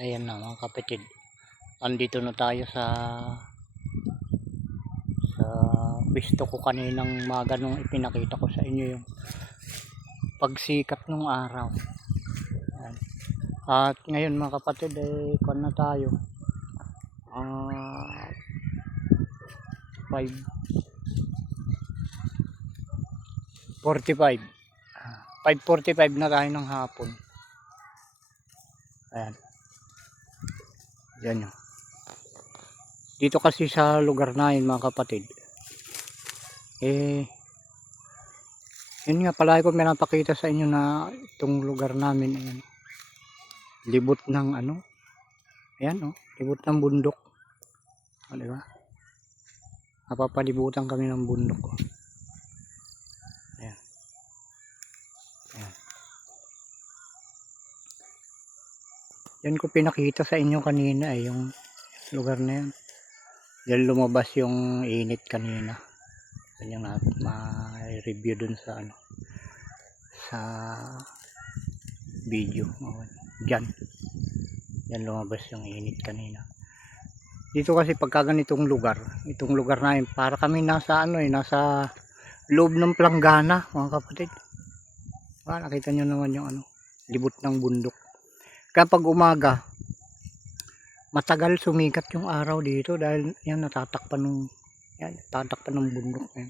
Ayan na mga kapatid, andito na tayo sa pwesto ko kaninang maga nung ipinakita ko sa inyo yung pagsikat ng araw. Ayan. At ngayon mga kapatid kuwan na tayo 5:45 5:45 na tayo ng hapon. Ayan. Yan yun. Dito kasi sa lugar na yun mga kapatid, yun nga palagi ko pinapakita sa inyo na itong lugar namin ayan, libot ng ayan libot ng bundok. O, diba? Napapalibutan kami ng bundok. Ayan. Ayan. Yan ko pinakita sa inyo kanina yung lugar na yan. Diyan lumabas yung init kanina. Yan yung ma-review dun sa sa video. Yan lumabas yung init kanina. Dito kasi pagka ganitong lugar, itong lugar na yun, para kami nasa nasa loob ng planggana mga kapatid. Nakita nyo naman yung libot ng bundok. Kapag umaga, matagal sumikat yung araw dito dahil yan natatakpan ng bundok yan.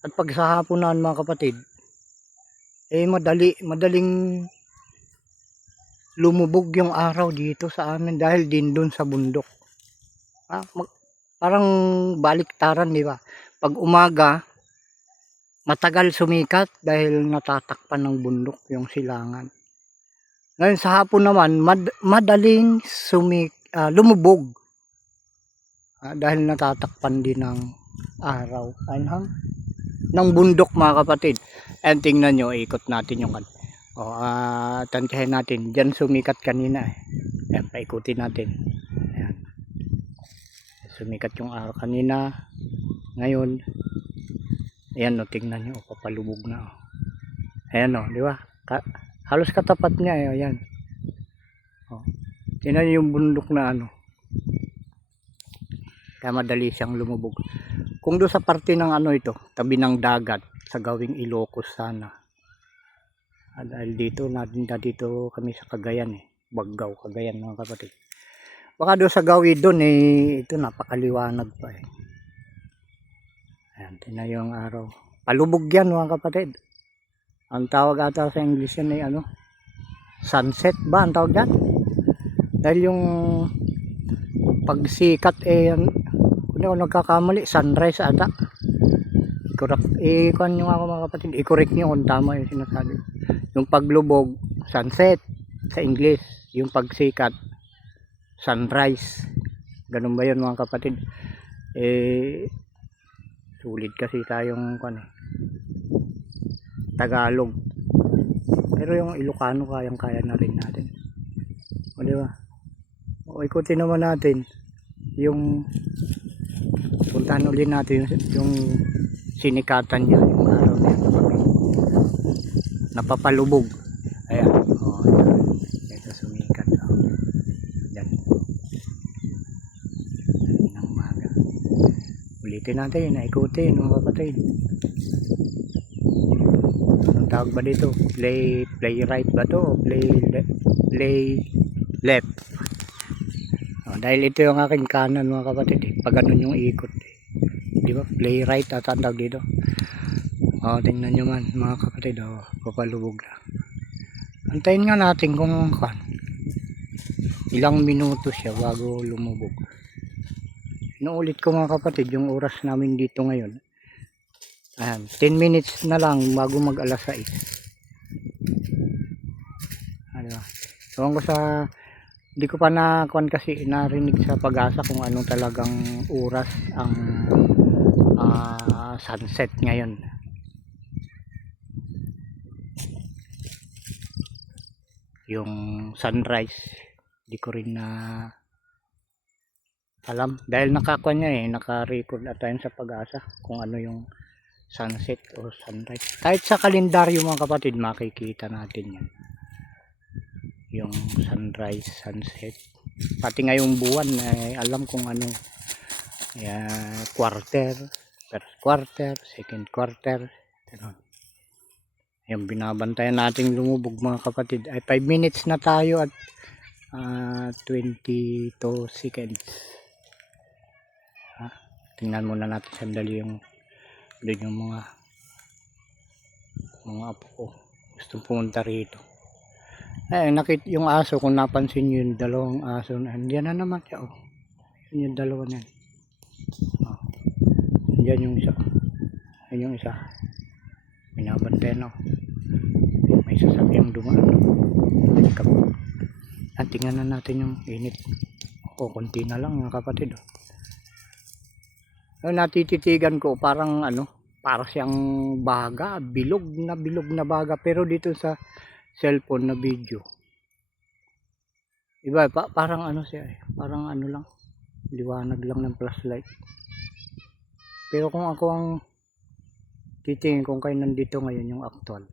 At pag sa hapunan mga kapatid, madaling lumubog yung araw dito sa amin dahil din dun sa bundok. Parang baliktaran, di ba? Pag umaga, matagal sumikat dahil natatakpan ng bundok yung silangan. Ngayon sa hapon naman, madaling lumubog dahil natatakpan din ng araw ng bundok mga kapatid. And tingnan nyo, ikot natin yung tantihin natin. Diyan sumikat kanina Ayan, paikutin natin. Ayan. Sumikat yung araw kanina. Ngayon, ayan tingnan nyo, papalubog na ayan di ba? Halos katapat niya ayan. Tingnan nyo yung bundok na kaya madali siyang lumubog. Kung doon sa parte ng ito, tabi ng dagat, sa gawing Ilocos sana. Dahil dito kami sa Cagayan Baggao, Cagayan mga kapatid. Baka doon sa gawin doon ito napakaliwanag pa Ayan, tingnan yung araw. Palubog yan mga kapatid. Ang tawag ata sa English yan sunset ba ang tawag yan? Dahil yung pagsikat kung ako nagkakamali, sunrise ata. Kuhan nyo ako mga kapatid, i-correct nyo kung tama yung sinasabi. Yung paglubog, sunset sa English. Yung pagsikat, sunrise. Ganun ba yun mga kapatid? Sulit kasi tayong Tagalog. Pero yung Ilocano kayang-kaya na rin natin. O diba? Ikutin naman natin yung puntahan ulit natin yung sinikatan niya yung araw na yun. Napapalubog. Ayan. Ito sumikat. Yan. Ng umaga. Ulitin natin. Ikutin mga kapatid. Anong tawag ba dito? Play right ba to? Play left. Dahil ito yung aking kanan mga kapatid pag ganun yung ikot di ba? Play right at ang tawag dito. Tingnan nyo man mga kapatid papalubog na. Antayin nga natin kung ilang minuto siya bago lumubog. Inuulit ko mga kapatid yung oras namin dito ngayon. Ayan, 10 minutes na lang bago mag alas 6. Ewan ko sa hindi ko pa kasi narinig sa Pag-asa kung anong talagang oras ang sunset ngayon. Yung sunrise hindi ko rin na alam dahil naka-record at tayo sa Pag-asa kung ano yung sunset o sunrise. Kahit sa kalendaryo mga kapatid makikita natin yan. yung sunrise, sunset, pati ngayong buwan ay alam kung anong quarter, first quarter, second quarter, gano'n. Yung binabantayan nating lumubog mga kapatid ay 5 minutes na tayo at 22 seconds. Tingnan muna natin sandali yung mga apo ko gusto pumunta rito. Nakita yung aso, kung napansin nyo yung dalawang aso na andiyan na naman siya. Yun yung dalawa na yan. Andiyan yung isa. Yun yung isa. Binabantayan ako. May sasakyang dumaan. Tingnan na natin yung init. Konti na lang mga kapatid. Natititigan ko parang para siyang baga, bilog na baga, pero dito sa cellphone na video iba, parang siya parang lang, liwanag lang ng flashlight. Pero kung ako ang titingin, kung kayo nandito ngayon yung actual,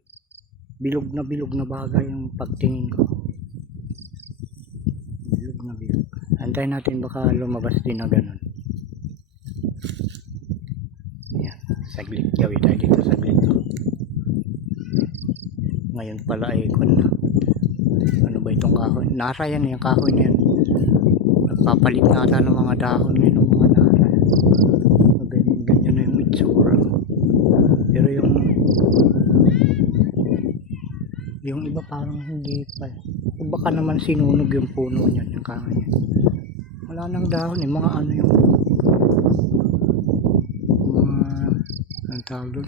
bilog na baga yung pagtingin ko. Bilog na bilog. Antayin natin, baka lumabas din na ganun. Yan, saglit, gawin tayo dito saglit. Ngayon pala ay ano ba itong kahoy? Nara yan, yung kahoy na yan. Nagpapalit nata ng mga dahon ngayon ng mga nara. Ganyan na yung itsura. Pero yung iba parang hindi pa. Baka naman sinunog yung puno niyan, yung kahoy niyan. Wala nang dahon mga yung ang tawag doon,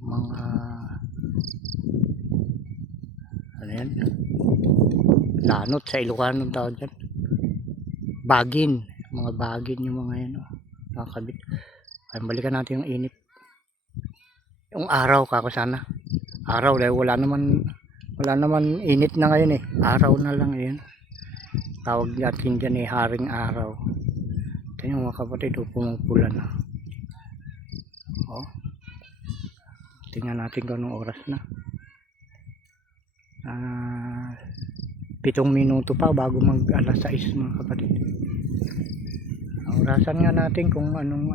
mga yan, lanot sa Ilocano tawag dyan, bagin, mga bagin yung mga yan nakakabit. Ay, balikan natin yung init, yung araw kako sana, araw dahil wala naman init na ngayon araw na lang yan. Tawag natin dyan haring araw. Ito yung mga kapatid, pumupula na. Tingnan natin kung anong oras na. 7 minuto pa bago mag alas 6 mga kapatid. Orasan nga natin kung anong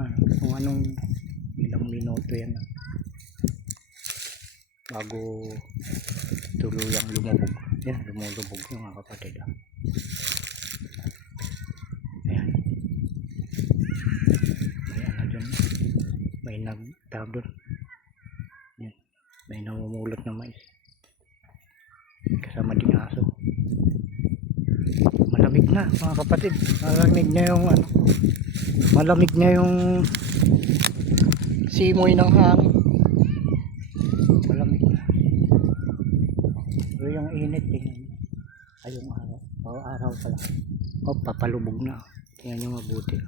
ilang minuto yan bago tuluyang lumubog. Yan, lumulubog yung mga kapatid. Ayan. May nagtawag doon. May namumulot ng mais kasama ding aso. Malamig na mga kapatid, malamig na yung simoy ng hangin. Malamig na. Pero yung init ay yung araw pala. Papalubog na. Tingnan nyo mabuti.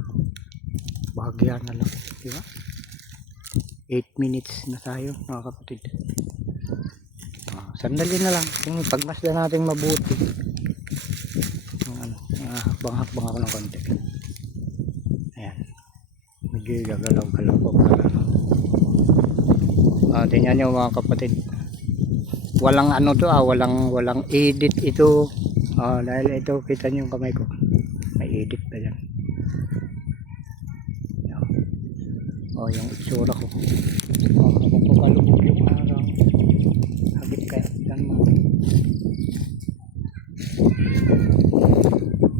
Bahagyan na lang, di ba? 8 minutes na tayo mga kapatid. Sandali na lang, yung pagmasdan natin mabuti. Hakbang ako ng konti. Ayan, medyo gagalaw-galaw po para tingnan nyo mga kapatid, walang walang edit ito. Dahil ito, kita nyo yung kamay ko, may edit pa dyan. Yung itsura ko. Kung papalubog yung araw, hagip kaya yan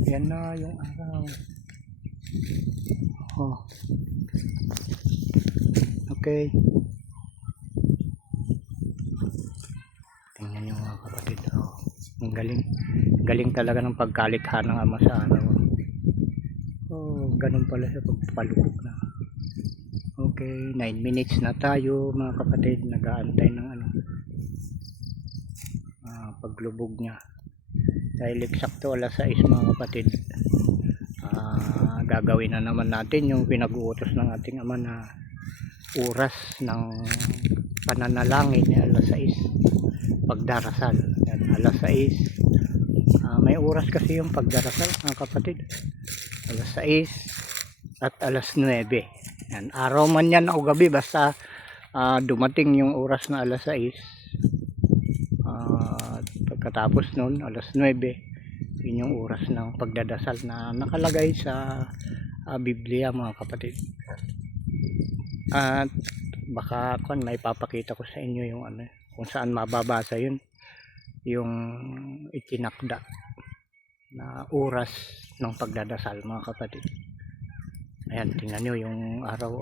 yan na yung araw. Okay, tingnan nyo mga kapatid. Ang galing talaga ng pagkalikha ng Ama sa araw. Ganun pala sa pagpalubog na. Okay, 9 minutes na tayo mga kapatid, nag-aantay ng paglubog niya. Dahil eksakto alas 6 mga kapatid, gagawin na naman natin yung pinag-uutos ng ating Ama na oras ng pananalangin ni alas 6, pagdarasal. Yan, alas 6, may oras kasi yung pagdarasal mga kapatid, alas 6 at alas 9. Yan, araw man yan o gabi, basta dumating yung oras na alas 6, Pagkatapos nun, alas 9, yun yung oras ng pagdadasal na nakalagay sa Biblia, mga kapatid. At baka may papakita ko sa inyo yung ano, kung saan mababasa yun, yung itinakda na oras ng pagdadasal, mga kapatid. Ayan, tingnan nyo yung araw.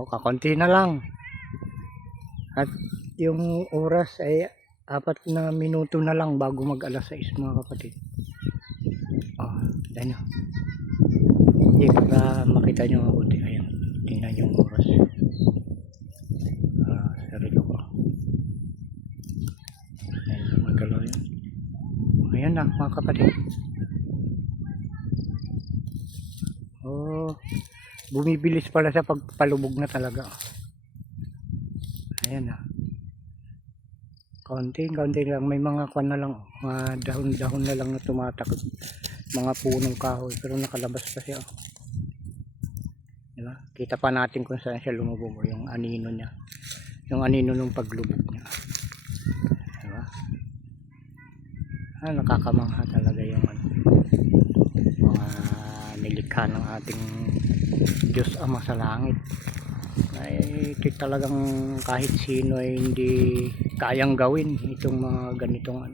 Kakonti na lang. At yung oras ay 4 na minuto na lang bago mag alas 6, mga kapatid. Tingnan nyo. Hindi para makita nyo mabuti. Ayan, tingnan yung oras. Sarili ko. Ayan, magalaw yun. Ayan na, mga kapatid. Bumibilis pala sa pagpalubog na talaga. Ayan na. Kaunti lang, may mga kwan na lang, mga dahon na lang na tumatak, mga punong kahoy, pero nakalabas pa siya. Diba? Kita pa natin kung saan siya lumubog, yung anino niya, yung anino ng paglubog niya. Diba? Nakakamangha talaga yung mga nilikha ng ating Diyos Ama sa langit. Ay ito talagang kahit sino ay hindi kayang gawin itong mga ganitong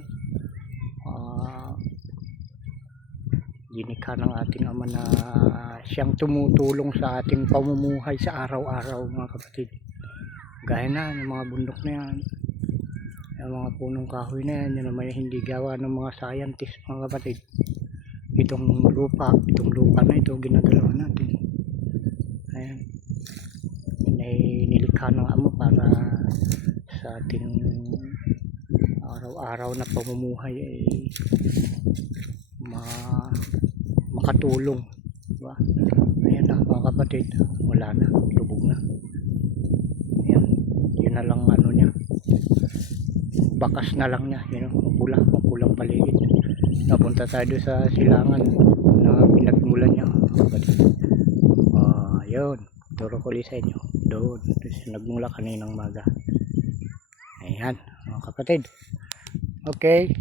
ginikha ng ating Ama na siyang tumutulong sa ating pamumuhay sa araw-araw, mga kapatid. Gaya na ng mga bundok na yan, yung mga punong kahoy na yan, yun naman hindi gawa ng mga scientist, mga kapatid. Itong lupa na ito ginagalaw natin. Ayan, ay nilikha ng Ama para sa ating araw-araw na pamumuhay ay makatulong, diba? Ayan na, mga kapatid, wala na, lubog na. Ayan, yun na lang niya, bakas na lang niya, yun, mapulang paligid. Napunta tayo sa silangan na pinagmulan niya, mga kapatid. Yun, turo ko ulit sa inyo doon, nagmula kaninang maga. Ayan, mga kapatid. Okay,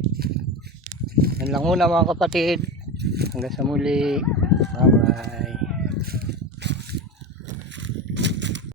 yan lang muna, mga kapatid. Hanggang sa muli. Bye bye.